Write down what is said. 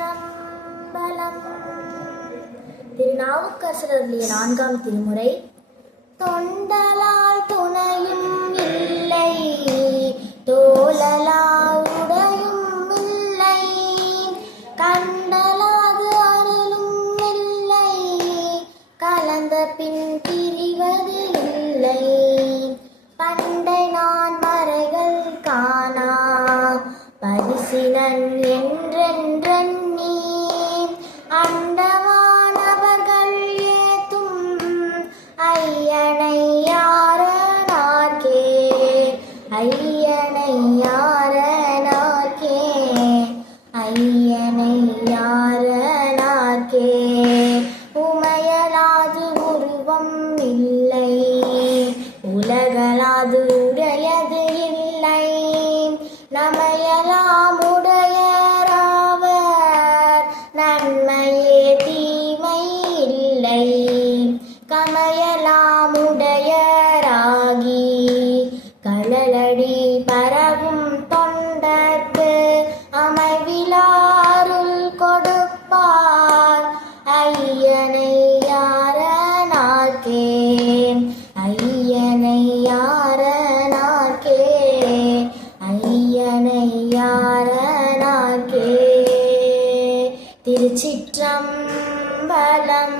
திருச்சிற்றம்பலம் திருநாவுக்கரசர் நான்காம் திருமுறை. தொண்டலால் துணையும் இல்லை. தோழலா உடையும் இல்லை. கண்டலாது அருளும் இல்லை. கலந்த பின் பிரிவது இல்லை. பண்டை நான் மறைகள் காணா. பரிசினன் என்றென்றன் ஐயனை யாரனார்க்கே ஐயனை யாரனார்க்கே ஐயனை யாரனார்க்கே உமையலாது உருவம் இல்லை. உலகலாது உடையது இல்லை. நமையலாம் மலரடி பரவும் தொண்டர்க்கு அமைவிலாருள் கொடுப்பார். ஐயனை யாரனாக்கே ஐயனை யாரனாக்கே ஐயனை யாரனாக்கே திருச்சிற்றம்பலம்